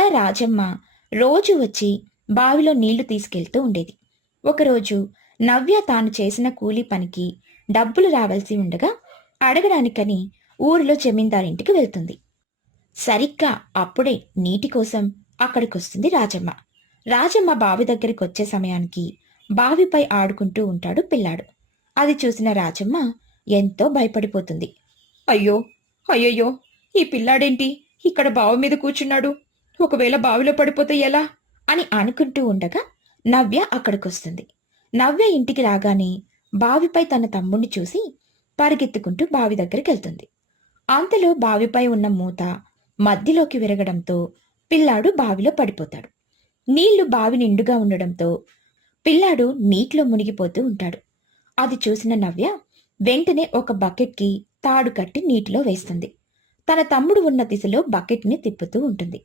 అలా రాజమ్మ రోజు వచ్చి బావిలో నీళ్లు తీసుకెళ్తూ ఉండేది. ఒకరోజు నవ్య తాను చేసిన కూలీ పనికి డబ్బులు రావాల్సి ఉండగా అడగడానికని ఊరిలో జమీందారింటికి వెళ్తుంది. సరిగ్గా అప్పుడే నీటి కోసం అక్కడికొస్తుంది రాజమ్మ. రాజమ్మ బావి దగ్గరికి వచ్చే సమయానికి బావిపై ఆడుకుంటూ ఉంటాడు పిల్లాడు. అది చూసిన రాజమ్మ ఎంతో భయపడిపోతుంది. అయ్యో, అయ్యయ్యో, ఈ పిల్లాడేంటి ఇక్కడ బావి మీద కూర్చున్నాడు? ఒకవేళ బావిలో పడిపోతే ఎలా అని అనుకుంటూ ఉండగా నవ్య అక్కడికొస్తుంది. నవ్య ఇంటికి రాగానే బావిపై తన తమ్ముణ్ణి చూసి పరిగెత్తుకుంటూ బావి దగ్గరికి వెళ్తుంది. అంతలో బావిపై ఉన్న మూత మధ్యలోకి విరగడంతో పిల్లాడు బావిలో పడిపోతాడు. నీళ్లు బావి నిండుగా ఉండడంతో పిల్లాడు నీటిలో మునిగిపోతూ ఉంటాడు. అది చూసిన నవ్య వెంటనే ఒక బకెట్కి తాడు కట్టి నీటిలో వేస్తుంది. తన తమ్ముడు ఉన్న దిశలో బకెట్ని తిప్పుతూ ఉంటుంది.